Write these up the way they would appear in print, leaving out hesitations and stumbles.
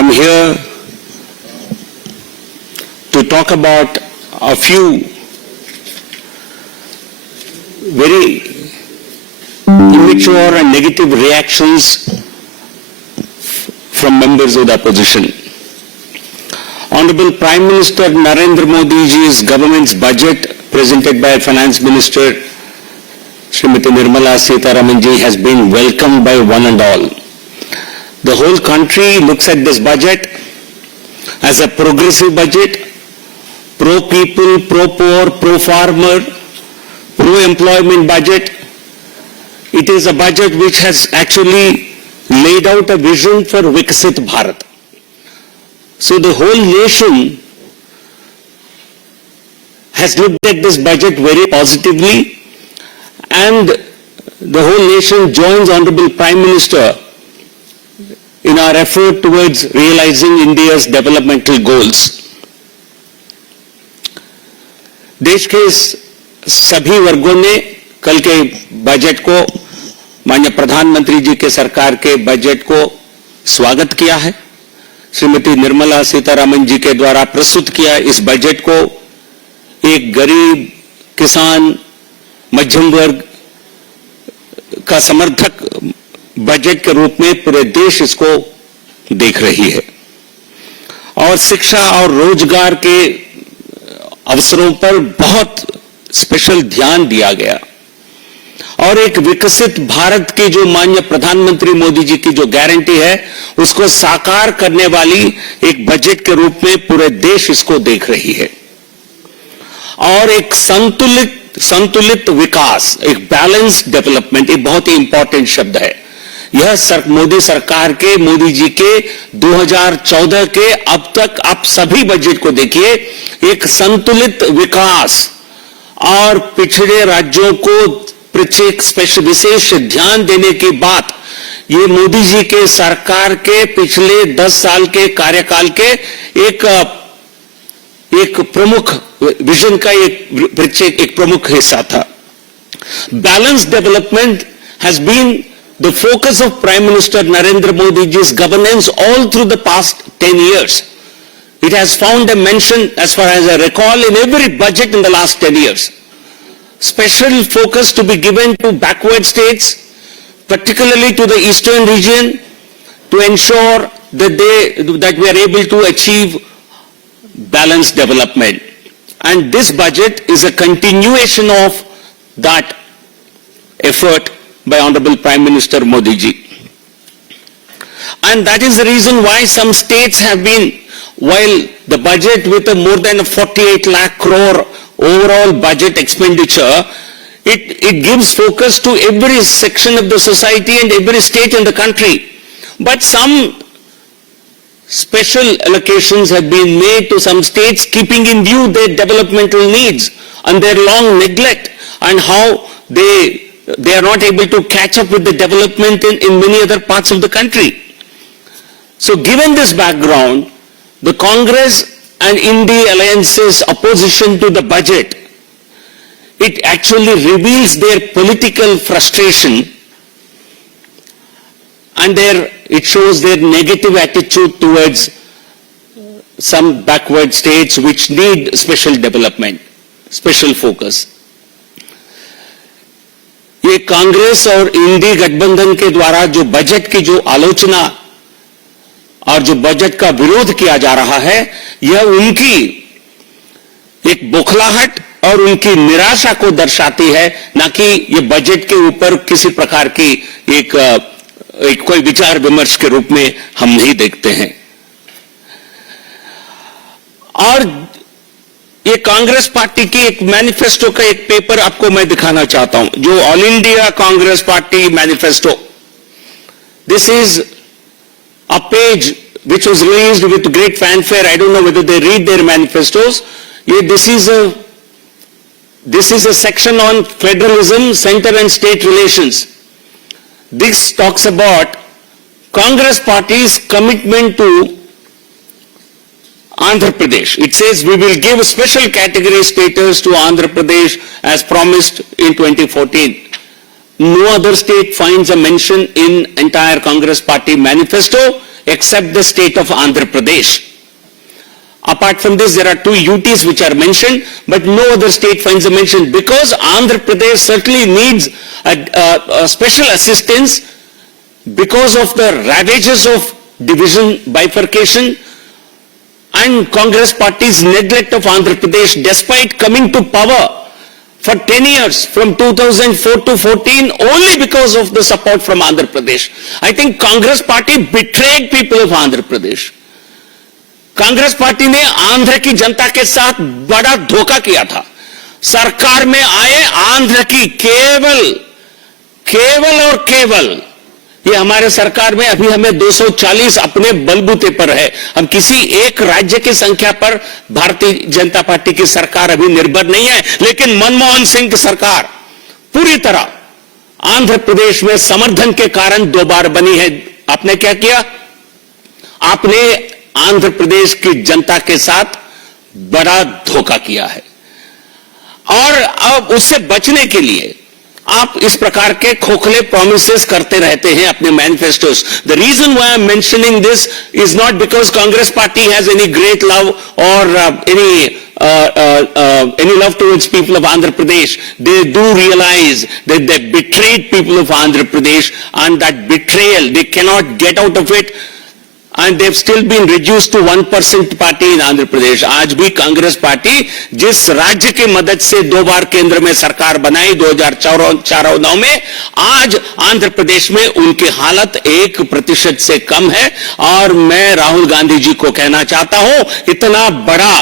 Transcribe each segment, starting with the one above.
I'm here to talk about a few very immature and negative reactions from members of the opposition. Honorable Prime Minister Narendra Modi ji's government's budget presented by Finance Minister Srimati Nirmala Sitharaman ji has been welcomed by one and all. The whole country looks at this budget as a progressive budget, pro-people, pro-poor, pro-farmer, pro-employment budget. It is a budget which has actually laid out a vision for Viksit Bharat. So the whole nation has looked at this budget very positively, and the whole nation joins Honorable Prime Minister in our effort towards realizing India's developmental goals. देश के सभी वर्गों ने कल के budget को, माननीय प्रधानमंत्री जी के सरकार के बजट को स्वागत किया है। श्रीमती निर्मला सीतारामन जी के द्वारा प्रस्तुत किया इस बजट को एक गरीब, किसान, मध्यम वर्ग का समर्थक बजट के रूप में पूरे देश इसको देख रही है और शिक्षा और रोजगार के अवसरों पर बहुत स्पेशल ध्यान दिया गया और एक विकसित भारत की जो माननीय प्रधानमंत्री मोदी जी की जो गारंटी है उसको साकार करने वाली एक बजट के रूप में पूरे देश इसको देख रही है और एक संतुलित विकास, एक बैलेंस्ड डेवलपमेंट, एक बहुत ही इंपॉर्टेंट शब्द है। यह मोदी सरकार के, मोदी जी के 2014 के अब तक आप सभी बजट को देखिए, एक संतुलित विकास और पिछड़े राज्यों को प्रत्येक विशेष ध्यान देने की बात, ये मोदी जी के सरकार के पिछले 10 साल के कार्यकाल के एक प्रमुख विजन का एक प्रमुख हिस्सा था। Balanced development has been the focus of Prime Minister Narendra Modi ji's governance all through the past 10 years. It has found a mention, as far as I recall, in every budget in the last 10 years. Special focus to be given to backward states, particularly to the eastern region, to ensure that we are able to achieve balanced development. And this budget is a continuation of that effort by Honorable Prime Minister Modi ji. And that is the reason why some states have been, while the budget with a more than a 48 lakh crore overall budget expenditure, it gives focus to every section of the society and every state in the country. But some special allocations have been made to some states keeping in view their developmental needs and their long neglect and how they are not able to catch up with the development in many other parts of the country. So given this background, the Congress and India Alliance's opposition to the budget, it actually reveals their political frustration and it shows their negative attitude towards some backward states which need special development, special focus. ये कांग्रेस और इंडी गठबंधन के द्वारा जो budget की जो आलोचना और जो बजट का विरोध किया जा रहा है, यह उनकी एक बौखलाहट और उनकी निराशा को दर्शाती है, ना कि ये बजट के ऊपर किसी प्रकार की एक कोई विचार विमर्श के रूप में हम नहीं देखते हैं। और ये कांग्रेस पार्टी की एक मैनिफेस्टो का एक पेपर आपको मैं दिखाना चाहता हूं, जो all India Congress party manifesto. This is a page which was released with great fanfare. I don't know whether they read their manifestos. This is a section on federalism, center and state relations. This talks about Congress party's commitment to Andhra Pradesh. It says we will give special category status to Andhra Pradesh as promised in 2014. No other state finds a mention in entire Congress party manifesto, except the state of Andhra Pradesh. Apart from this, there are 2 UTs which are mentioned, but no other state finds a mention, because Andhra Pradesh certainly needs a special assistance because of the ravages of division, bifurcation, and Congress party's neglect of Andhra Pradesh, despite coming to power for 10 years, from 2004 to 14, only because of the support from Andhra Pradesh. I think Congress party betrayed people of Andhra Pradesh. Congress party ने आंध्र की जनता के साथ बड़ा धोखा किया था. सरकार में आए आंध्र की केवल और केवल, ये हमारे सरकार में अभी हमें 240 अपने बलबूते पर है. हम किसी एक राज्य की संख्या पर भारतीय जनता पार्टी की सरकार अभी निर्भर नहीं है, लेकिन मनमोहन सिंह की सरकार पूरी तरह आंध्र प्रदेश में समर्थन के कारण 2 बार बनी है. आपने क्या किया? आपने आंध्र प्रदेश की जनता के साथ बड़ा धोखा किया है, और अब उससे बचने के लिए आप इस प्रकार के खोखले प्रॉमिसेस करते रहते हैं अपने manifestos. The reason why I am mentioning this is not because Congress party has any great love और any love towards people of Andhra Pradesh. They do realize that they betrayed people of Andhra Pradesh, and that betrayal, they cannot get out of it. And they've still been reduced to 1% party in Andhra Pradesh. आज भी Congress party जिस राज्य की मदद से 2 बार केंद्र में सरकार बनाई 2004-09 में, आज आंध्र प्रदेश में उनकी हालत 1% से कम है. और मैं राहुल गांधी जी को कहना चाहता हूं, इतना बड़ा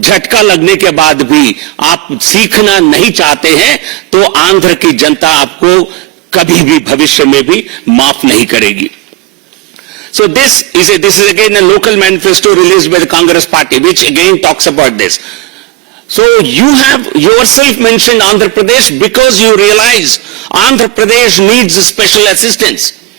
झटका लगने के बाद भी आप सीखना नहीं चाहते हैं, तो आंध्र की जनता आपको कभी भी भविष्य में भी माफ नहीं करेगी. So this is again a local manifesto released by the Congress party, which again talks about this. So you have yourself mentioned Andhra Pradesh because you realize Andhra Pradesh needs special assistance.